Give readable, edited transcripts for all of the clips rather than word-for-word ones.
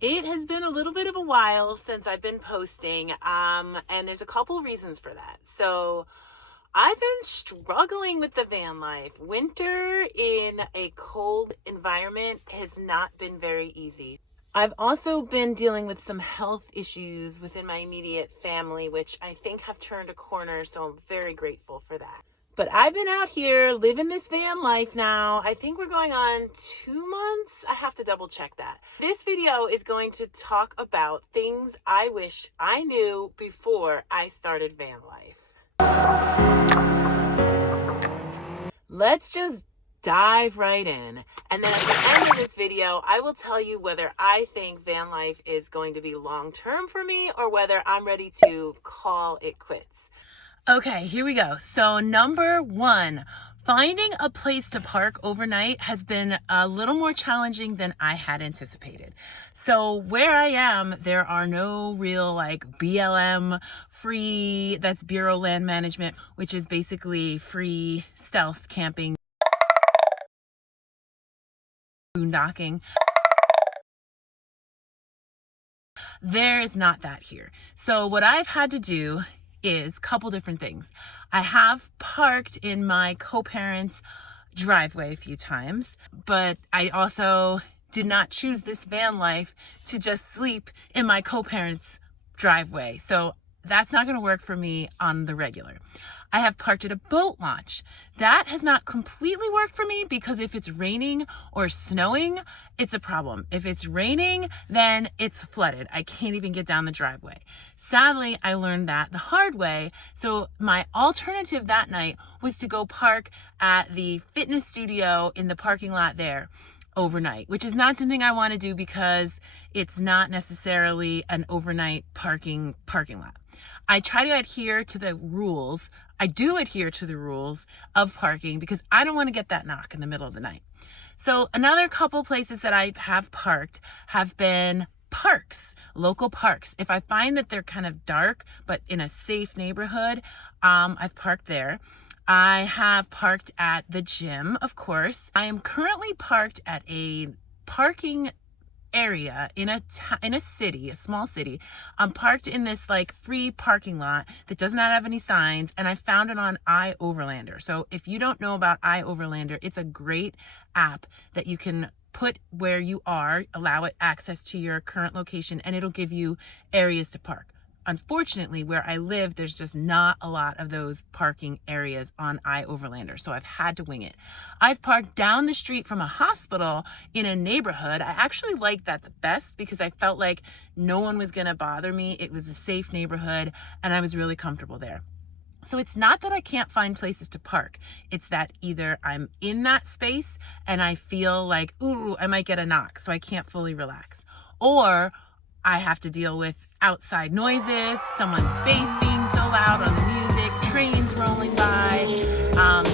It has been a little bit of a while since I've been posting, and there's a couple reasons for that. So, I've been struggling with the van life. Winter in a cold environment has not been very easy. I've also been dealing with some health issues within my immediate family, which I think have turned a corner, so I'm very grateful for that. But I've been out here living this van life now. I think we're going on 2 months. I have to double check that. This video is going to talk about things I wish I knew before I started van life. Let's just dive right in. And then at the end of this video, I will tell you whether I think van life is going to be long-term for me or whether I'm ready to call it quits. Okay, here we go. So number one, finding a place to park overnight has been a little more challenging than I had anticipated. So where I am, there are no real like BLM free, that's Bureau Land Management, which is basically free stealth camping, boondocking. There is not that here. So what I've had to do is a couple different things. I have parked in my co-parents' driveway a few times, but I also did not choose this van life to just sleep in my co-parents' driveway. So that's not going to work for me on the regular. I have parked at a boat launch. That has not completely worked for me because if it's raining or snowing, it's a problem. If it's raining, then it's flooded. I can't even get down the driveway. Sadly, I learned that the hard way. So my alternative that night was to go park at the fitness studio in the parking lot there overnight, which is not something I want to do because it's not necessarily an overnight parking lot. I try to adhere to the rules. I do adhere to the rules of parking because I don't want to get that knock in the middle of the night. So another couple places that I have parked have been parks, local parks. If I find that they're kind of dark, but in a safe neighborhood, I've parked there. I have parked at the gym, of course. I am currently parked at a parking area in a city, a small city. I'm parked in this like free parking lot that does not have any signs, and I found it on iOverlander. So if you don't know about iOverlander, it's a great app that you can put where you are, allow it access to your current location, and it'll give you areas to park. Unfortunately, where I live, there's just not a lot of those parking areas on iOverlander, so I've had to wing it. I've parked down the street from a hospital in a neighborhood. I actually liked that the best because I felt like no one was gonna bother me. It was a safe neighborhood, and I was really comfortable there. So it's not that I can't find places to park. It's that either I'm in that space and I feel like, ooh, I might get a knock, so I can't fully relax. Or I have to deal with outside noises, someone's bass being so loud on the music, trains rolling by.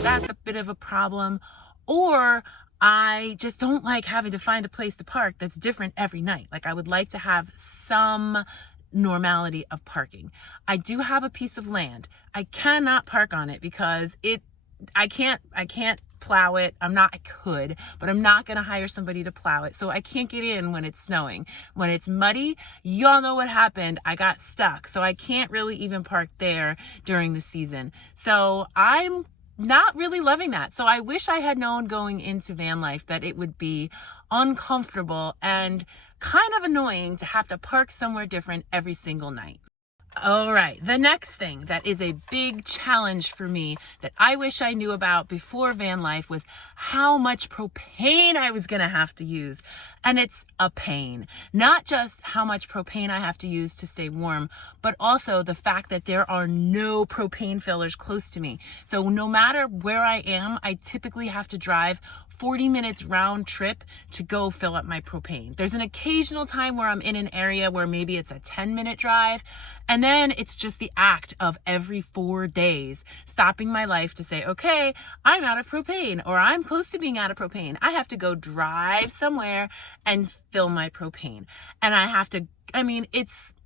That's a bit of a problem. Or I just don't like having to find a place to park that's different every night. Like I would like to have some normality of parking. I do have a piece of land. I cannot park on it because I can't plow it. I could, but I'm not going to hire somebody to plow it. So I can't get in when it's snowing. When it's muddy, y'all know what happened. I got stuck. So I can't really even park there during the season. So I'm not really loving that. So I wish I had known going into van life that it would be uncomfortable and kind of annoying to have to park somewhere different every single night. All right, the next thing that is a big challenge for me that I wish I knew about before van life was how much propane I was gonna have to use. And it's a pain. Not just how much propane I have to use to stay warm, but also the fact that there are no propane fillers close to me. So no matter where I am, I typically have to drive 40 minutes round trip to go fill up my propane. There's an occasional time where I'm in an area where maybe it's a 10-minute drive, and then it's just the act of every 4 days stopping my life to say, okay, I'm out of propane, or I'm close to being out of propane. I have to go drive somewhere and fill my propane. And I have to,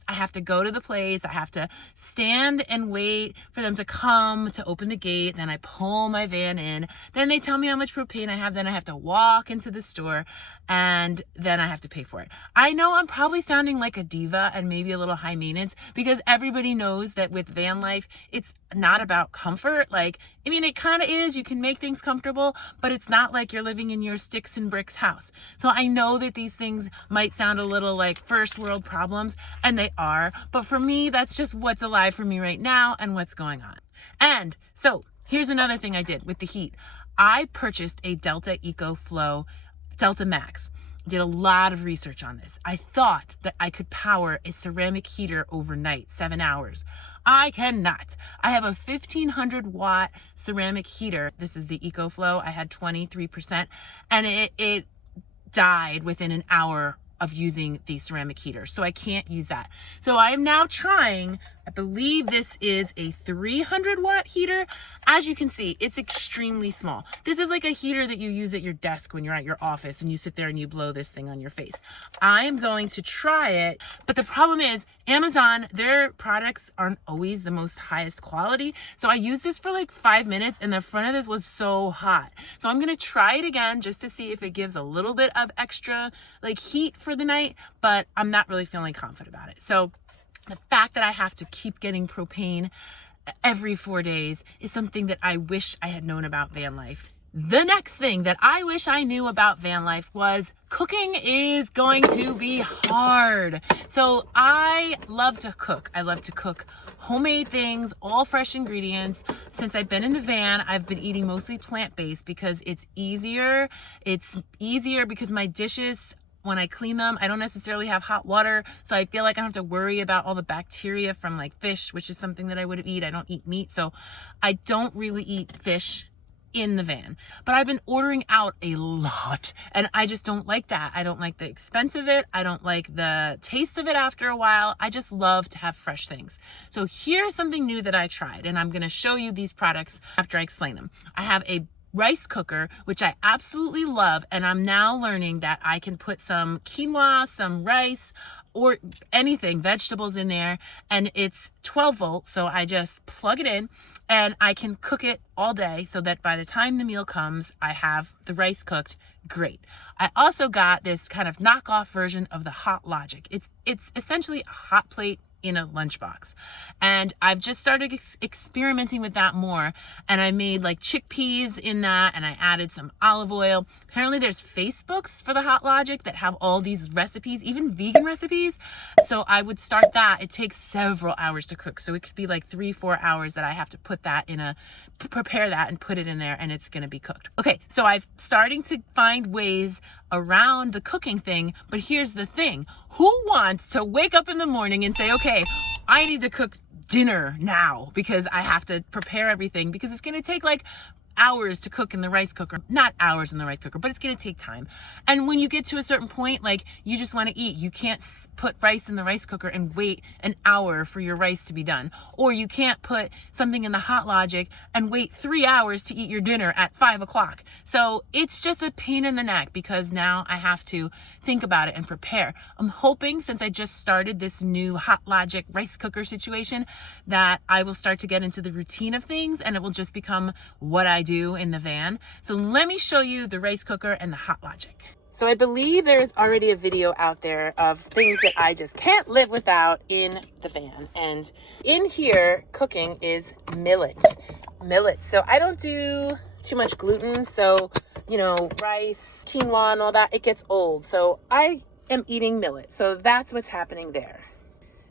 I have to go to the place. I have to stand and wait for them to come to open the gate. Then I pull my van in. Then they tell me how much propane I have. Then I have to walk into the store, and then I have to pay for it. I know I'm probably sounding like a diva and maybe a little high maintenance, because everybody knows that with van life, it's not about comfort. Like, I mean, it kind of is. You can make things comfortable, but it's not like you're living in your sticks and bricks house. So I know that these things might sound a little like first world problems, and they are, but for me, that's just what's alive for me right now and what's going on. And so here's another thing I did with the heat. I purchased a Delta EcoFlow Delta Max. Did a lot of research on this. I thought that I could power a ceramic heater overnight, 7 hours. I cannot. I have a 1500 watt ceramic heater. This is the EcoFlow. I had 23%, and it died within an hour of using the ceramic heater. So I can't use that. So I am now trying, I believe this is a 300 watt heater. As you can see, it's extremely small. This is like a heater that you use at your desk when you're at your office and you sit there and you blow this thing on your face. I am going to try it, but the problem is Amazon, their products aren't always the most highest quality. So I used this for like 5 minutes and the front of this was so hot. So I'm gonna try it again just to see if it gives a little bit of extra like heat for the night, but I'm not really feeling confident about it. So the fact that I have to keep getting propane every 4 days is something that I wish I had known about van life. The next thing that I wish I knew about van life was cooking is going to be hard. So I love to cook. I love to cook homemade things, all fresh ingredients. Since I've been in the van, I've been eating mostly plant-based because it's easier. It's easier because my dishes, when I clean them, I don't necessarily have hot water, so I feel like I don't have to worry about all the bacteria from like fish, which is something that I would eat. I don't eat meat, so I don't really eat fish in the van. But I've been ordering out a lot, and I just don't like that. I don't like the expense of it. I don't like the taste of it after a while. I just love to have fresh things. So here's something new that I tried, and I'm going to show you these products after I explain them. I have a rice cooker, which I absolutely love, and I'm now learning that I can put some quinoa, some rice, or anything, vegetables in there, and it's 12 volt, so I just plug it in and I can cook it all day so that by the time the meal comes, I have the rice cooked. Great. I also got this kind of knockoff version of the Hot Logic. It's essentially a hot plate in a lunchbox, and I've just started experimenting with that more, and I made like chickpeas in that, and I added some olive oil. Apparently there's Facebooks for the Hot Logic that have all these recipes, even vegan recipes, so I would start that. It takes several hours to cook, so it could be like 3-4 hours that I have to put that in prepare that and put it in there, and it's going to be cooked. Okay, so I'm starting to find ways around the cooking thing, but here's the thing. Who wants to wake up in the morning and say, okay, I need to cook dinner now because I have to prepare everything, because it's going to take like hours to cook in the rice cooker. Not hours in the rice cooker, but it's going to take time. And when you get to a certain point, like you just want to eat, you can't put rice in the rice cooker and wait an hour for your rice to be done. Or you can't put something in the Hot Logic and wait 3 hours to eat your dinner at 5 o'clock. So it's just a pain in the neck because now I have to think about it and prepare. I'm hoping, since I just started this new Hot Logic rice cooker situation, that I will start to get into the routine of things and it will just become what I do in the van. So let me show you the rice cooker and the Hot Logic. So I believe there's already a video out there of things that I just can't live without in the van. And in here, cooking is millet. So I don't do too much gluten. So, rice, quinoa and all that, it gets old. So I am eating millet. So that's what's happening there.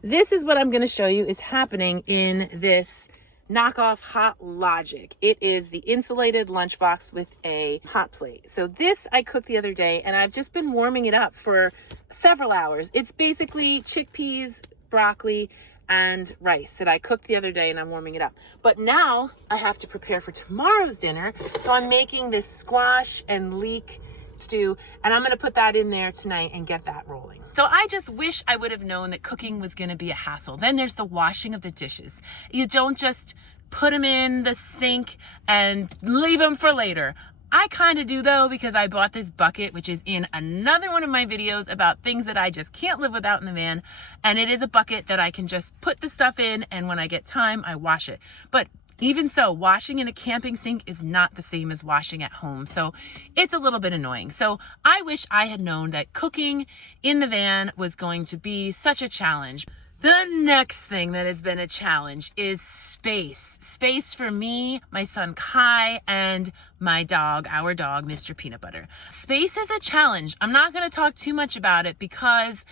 This is what I'm going to show you is happening in this knockoff Hot Logic. It is the insulated lunchbox with a hot plate. So this I cooked the other day, and I've just been warming it up for several hours. It's basically chickpeas, broccoli, and rice that I cooked the other day, and I'm warming it up. But now I have to prepare for tomorrow's dinner. So I'm making this squash and leek stew, and I'm going to put that in there tonight and get that rolling. So I just wish I would have known that cooking was going to be a hassle. Then there's the washing of the dishes. You don't just put them in the sink and leave them for later. I kind of do though, because I bought this bucket, which is in another one of my videos about things that I just can't live without in the van. And it is a bucket that I can just put the stuff in, and when I get time, I wash it. But even so, washing in a camping sink is not the same as washing at home. So it's a little bit annoying. So I wish I had known that cooking in the van was going to be such a challenge. The next thing that has been a challenge is space. Space for me, my son Kai, and my dog, our dog, Mr. Peanut Butter. Space is a challenge. I'm not going to talk too much about it because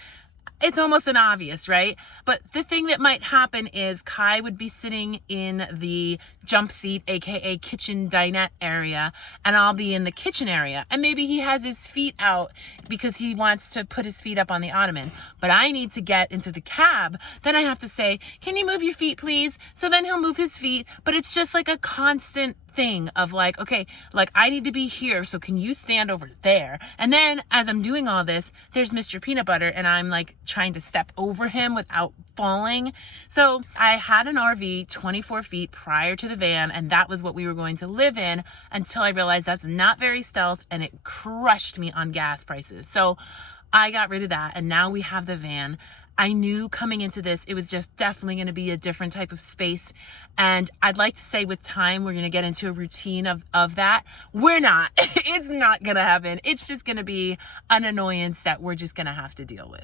it's almost an obvious, right? But the thing that might happen is Kai would be sitting in the jump seat, aka kitchen dinette area, and I'll be in the kitchen area. And maybe he has his feet out because he wants to put his feet up on the ottoman. But I need to get into the cab. Then I have to say, can you move your feet, please? So then he'll move his feet. But it's just like a constant thing of like, okay, like I need to be here, so can you stand over there? And then as I'm doing all this, there's Mr. Peanut Butter, and I'm like trying to step over him without falling. So I had an RV 24 feet prior to the van, and that was what we were going to live in until I realized that's not very stealth, and it crushed me on gas prices. So I got rid of that, and now we have the van. I knew coming into this, it was just definitely going to be a different type of space. And I'd like to say with time, we're going to get into a routine of that. We're not. It's not going to happen. It's just going to be an annoyance that we're just going to have to deal with.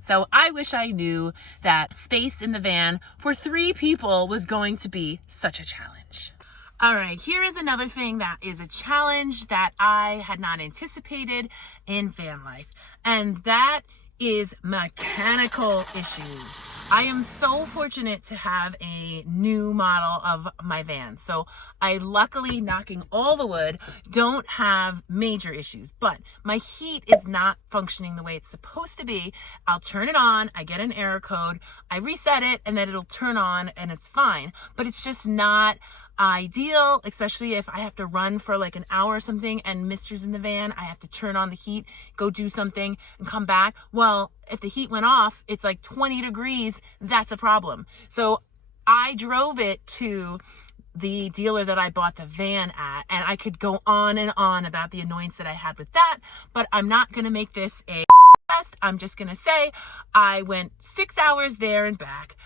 So I wish I knew that space in the van for 3 people was going to be such a challenge. All right, here is another thing that is a challenge that I had not anticipated in van life. And that is mechanical issues. I am so fortunate to have a new model of my van. So I luckily, knocking all the wood, don't have major issues, but my heat is not functioning the way it's supposed to be. I'll turn it on, I get an error code, I reset it, and then it'll turn on and it's fine. But it's just not ideal, especially if I have to run for like an hour or something and Mister's in the van. I have to turn on the heat, go do something, and come back. Well, if the heat went off, it's like 20 degrees. That's a problem. So I drove it to the dealer that I bought the van at, and I could go on and on about the annoyance that I had with that, but I'm not going to make this a fest. I'm just going to say I went 6 hours there and back.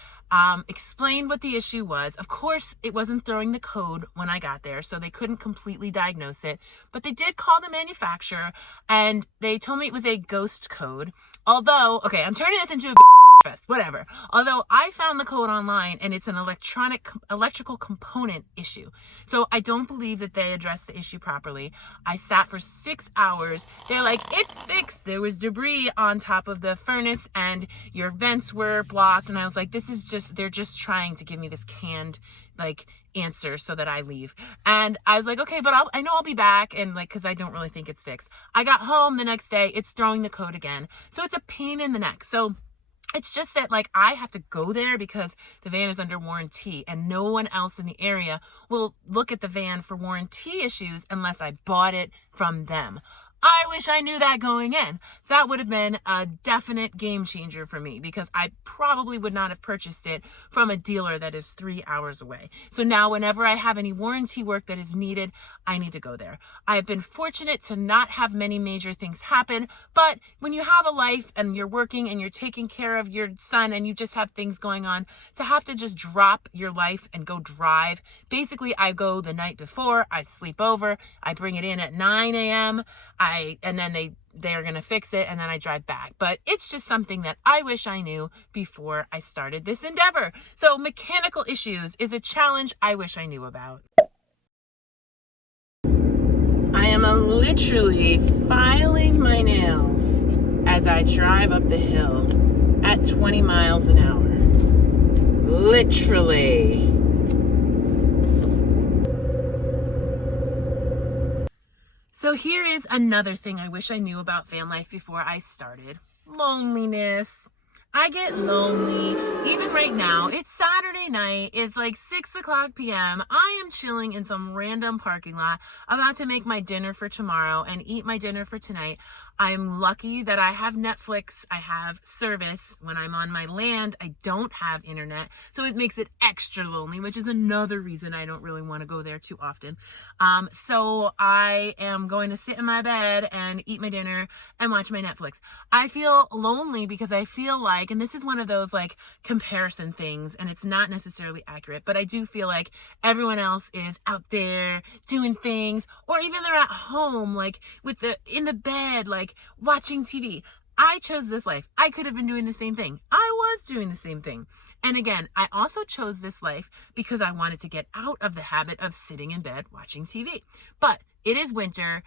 Explained what the issue was. Of course, it wasn't throwing the code when I got there, so they couldn't completely diagnose it, but they did call the manufacturer, and they told me it was a ghost code. Although, okay, I'm turning this into a fest, whatever. Although I found the code online, and it's an electrical component issue. So I don't believe that they addressed the issue properly. I sat for 6 hours. They're like, it's fixed. There was debris on top of the furnace and your vents were blocked. And I was like, this is just, they're just trying to give me this canned like answer so that I leave. And I was like, okay, but I know I'll be back. And like, cause I don't really think it's fixed. I got home the next day, it's throwing the code again. So it's a pain in the neck. So it's just that like I have to go there because the van is under warranty, and no one else in the area will look at the van for warranty issues unless I bought it from them. I wish I knew that going in. That would have been a definite game changer for me, because I probably would not have purchased it from a dealer that is 3 hours away. So now whenever I have any warranty work that is needed, I need to go there. I have been fortunate to not have many major things happen, but when you have a life and you're working and you're taking care of your son and you just have things going on, to have to just drop your life and go drive. Basically, I go the night before, I sleep over, I bring it in at 9 a.m., and then they're going to fix it, and then I drive back. But it's just something that I wish I knew before I started this endeavor. So mechanical issues is a challenge I wish I knew about. I am literally filing my nails as I drive up the hill at 20 miles an hour. Literally. So here is another thing I wish I knew about van life before I started. Loneliness. I get lonely. Even right now, it's Saturday night. It's like 6:00 p.m. I am chilling in some random parking lot, about to make my dinner for tomorrow and eat my dinner for tonight. I'm lucky that I have Netflix. I have service. When I'm on my land, I don't have internet. So it makes it extra lonely, which is another reason I don't really want to go there too often. So I am going to sit in my bed and eat my dinner and watch my Netflix. I feel lonely because I feel like, and this is one of those like comparison things, and it's not necessarily accurate, but I do feel like everyone else is out there doing things, or even they're at home, like in the bed, like watching TV. I chose this life. I could have been doing the same thing. I was doing the same thing. And again, I also chose this life because I wanted to get out of the habit of sitting in bed watching TV. But it is winter.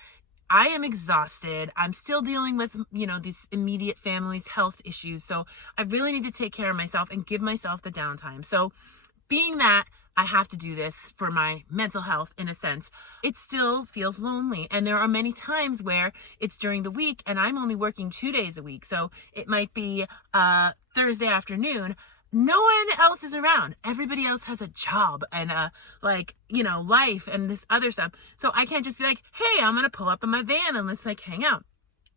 I am exhausted. I'm still dealing with, these immediate family's health issues. So I really need to take care of myself and give myself the downtime. So being that I have to do this for my mental health, in a sense, it still feels lonely. And there are many times where it's during the week and I'm only working 2 days a week. So it might be Thursday afternoon. No one else is around. Everybody else has a job and life and this other stuff. So I can't just be like, hey, I'm going to pull up in my van and let's hang out,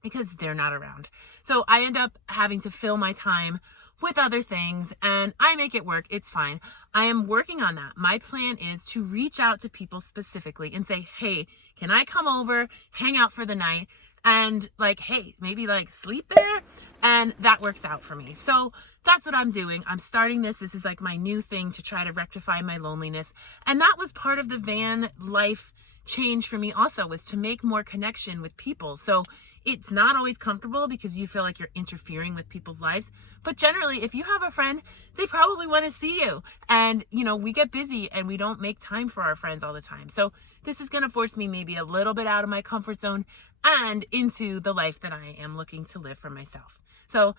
because they're not around. So I end up having to fill my time with other things, and I make it work. It's fine. I am working on that. My plan is to reach out to people specifically and say, hey, can I come over, hang out for the night, and hey, maybe sleep there? And that works out for me. So that's what I'm doing. I'm starting this. This is my new thing to try to rectify my loneliness. And that was part of the van life change for me also, was to make more connection with people. So it's not always comfortable because you feel like you're interfering with people's lives. But generally, if you have a friend, they probably want to see you. And, we get busy and we don't make time for our friends all the time. So this is going to force me maybe a little bit out of my comfort zone and into the life that I am looking to live for myself. So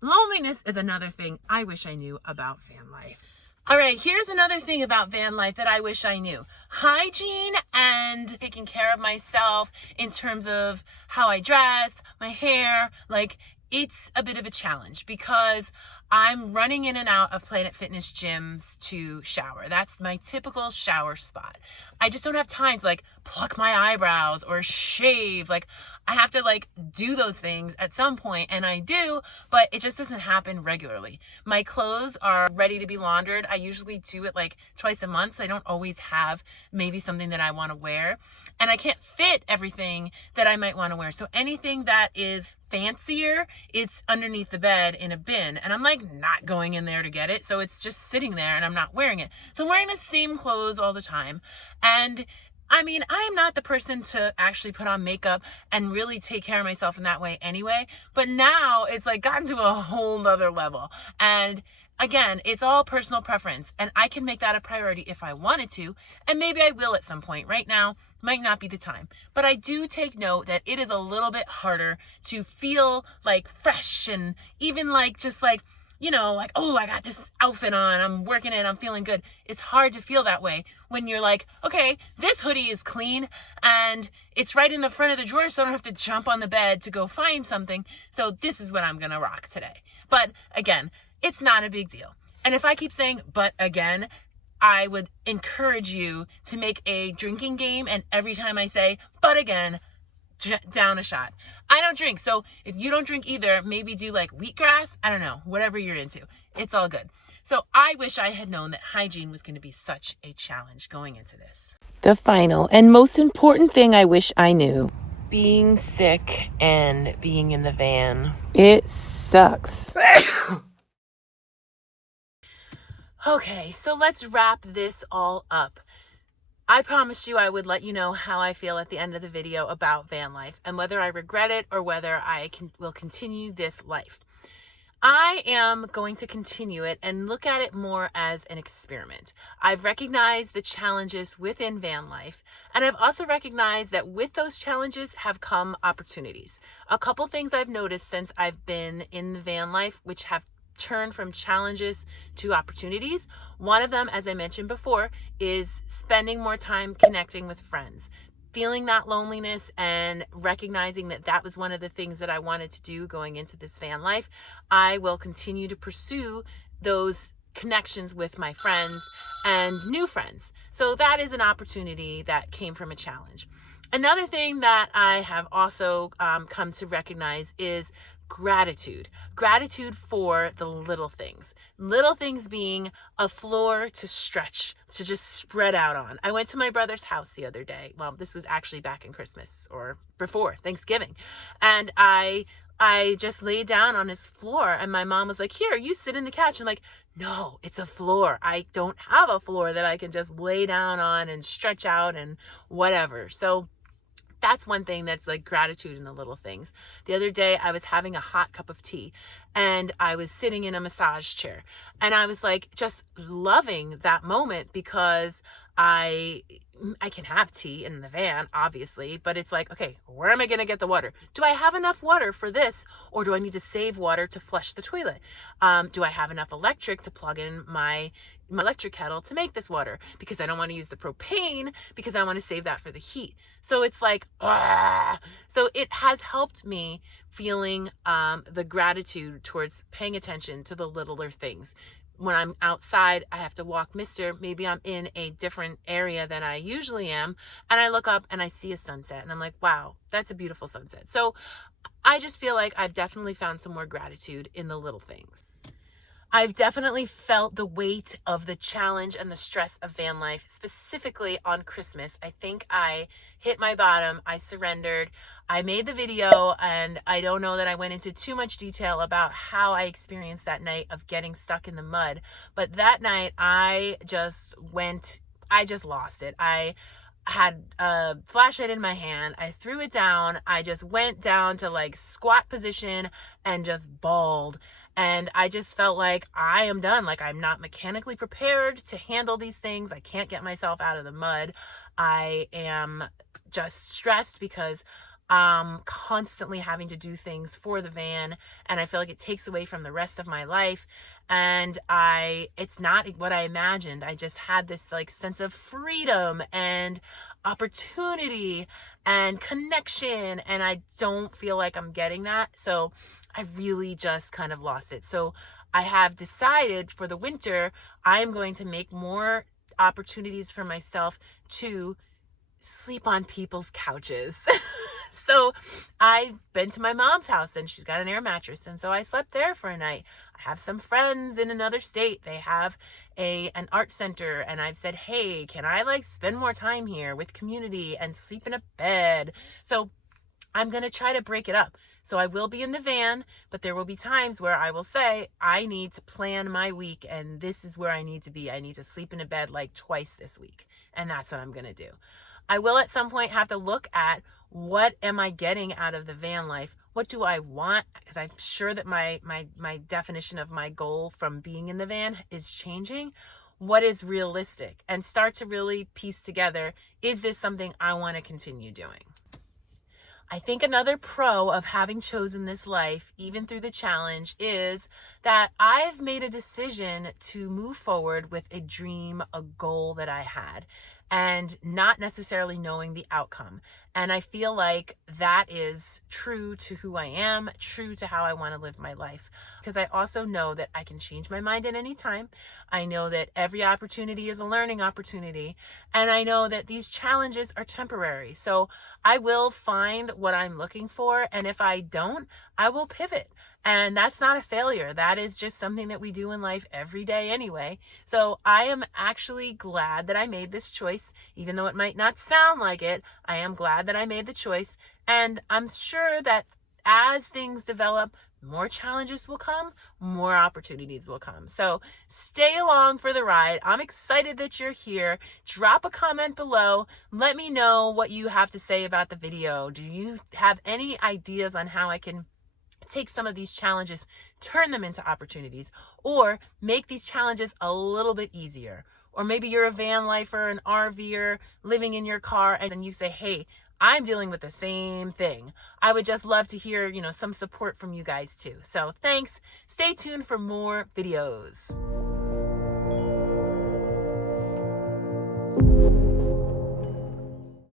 loneliness is another thing I wish I knew about van life. All right, here's another thing about van life that I wish I knew. Hygiene and taking care of myself in terms of how I dress, my hair, it's a bit of a challenge because I'm running in and out of Planet Fitness gyms to shower. That's my typical shower spot. I just don't have time to pluck my eyebrows or shave. I have to do those things at some point, and I do, but it just doesn't happen regularly. My clothes are ready to be laundered. I usually do it twice a month, so I don't always have maybe something that I want to wear, and I can't fit everything that I might want to wear. So anything that is fancier, it's underneath the bed in a bin, and I'm not going in there to get it, so it's just sitting there and I'm not wearing it. So I'm wearing the same clothes all the time. And I am not the person to actually put on makeup and really take care of myself in that way anyway, but now it's gotten to a whole nother level. And again, it's all personal preference, and I can make that a priority if I wanted to, and maybe I will at some point. Right now might not be the time, but I do take note that it is a little bit harder to feel fresh and even oh, I got this outfit on, I'm working it, I'm feeling good. It's hard to feel that way when you're okay, this hoodie is clean and it's right in the front of the drawer, so I don't have to jump on the bed to go find something. So this is what I'm gonna rock today. But again, it's not a big deal. And if I keep saying, but again, I would encourage you to make a drinking game, and every time I say, but again, down a shot. I don't drink, so if you don't drink either, maybe do wheatgrass, I don't know, whatever you're into. It's all good. So I wish I had known that hygiene was going to be such a challenge going into this. The final and most important thing I wish I knew: being sick and being in the van. It sucks. Okay, so let's wrap this all up. I promised you I would let you know how I feel at the end of the video about van life and whether I regret it or whether I will continue this life. I am going to continue it and look at it more as an experiment. I've recognized the challenges within van life, and I've also recognized that with those challenges have come opportunities. A couple things I've noticed since I've been in the van life, which have turn from challenges to opportunities. One of them, as I mentioned before, is spending more time connecting with friends, feeling that loneliness and recognizing that that was one of the things that I wanted to do going into this van life. I will continue to pursue those connections with my friends and new friends. So that is an opportunity that came from a challenge. Another thing that I have also come to recognize is gratitude. Gratitude for the little things. Little things being a floor to stretch, to just spread out on. I went to my brother's house the other day. Well, this was actually back in Christmas or before Thanksgiving. And I just laid down on his floor, and my mom was like, "Here, you sit in the couch." I'm like, "No, it's a floor. I don't have a floor that I can just lay down on and stretch out and whatever." So that's one thing that's like gratitude in the little things. The other day I was having a hot cup of tea and I was sitting in a massage chair, and I was like just loving that moment because I can have tea in the van, obviously, but it's like, okay, where am I going to get the water? Do I have enough water for this, or do I need to save water to flush the toilet? Do I have enough electric to plug in my electric kettle to make this water? Because I don't want to use the propane because I want to save that for the heat. So it's like, ah. So it has helped me feeling the gratitude towards paying attention to the littler things. When I'm outside, I have to walk Mister. Maybe I'm in a different area than I usually am, and I look up and I see a sunset, and I'm like, wow, that's a beautiful sunset. So I just feel like I've definitely found some more gratitude in the little things. I've definitely felt the weight of the challenge and the stress of van life, specifically on Christmas. I think I hit my bottom. I surrendered. I made the video, and I don't know that I went into too much detail about how I experienced that night of getting stuck in the mud. But that night, I just lost it. I had a flashlight in my hand. I threw it down. I just went down to like squat position and just bawled. And I just felt like I am done. Like I'm not mechanically prepared to handle these things. I can't get myself out of the mud. I am just stressed because I'm constantly having to do things for the van, and I feel like it takes away from the rest of my life. And it's not what I imagined. I just had this like sense of freedom and opportunity and connection, and I don't feel like I'm getting that. So I really just kind of lost it. So I have decided for the winter, I'm going to make more opportunities for myself to sleep on people's couches. So I've been to my mom's house, and she's got an air mattress, and so I slept there for a night. I have some friends in another state. They have an art center, and I've said, hey, can I like spend more time here with community and sleep in a bed? So I'm going to try to break it up. So I will be in the van, but there will be times where I will say, I need to plan my week, and this is where I need to be. I need to sleep in a bed like twice this week, and that's what I'm going to do. I will at some point have to look at, what am I getting out of the van life? What do I want? Because I'm sure that my definition of my goal from being in the van is changing. What is realistic? And start to really piece together, is this something I want to continue doing? I think another pro of having chosen this life, even through the challenge, is that I've made a decision to move forward with a dream, a goal that I had, and not necessarily knowing the outcome. And I feel like that is true to who I am, true to how I want to live my life. Because I also know that I can change my mind at any time. I know that every opportunity is a learning opportunity. And I know that these challenges are temporary. So I will find what I'm looking for. And if I don't, I will pivot. And that's not a failure. That is just something that we do in life every day anyway. So I am actually glad that I made this choice, even though it might not sound like it. I am glad that I made the choice. And I'm sure that as things develop, more challenges will come, more opportunities will come. So stay along for the ride. I'm excited that you're here. Drop a comment below. Let me know what you have to say about the video. Do you have any ideas on how I can take some of these challenges, turn them into opportunities, or make these challenges a little bit easier? Or maybe you're a van lifer, an RVer, living in your car, and you say, hey, I'm dealing with the same thing. I would just love to hear, some support from you guys too. So thanks. Stay tuned for more videos.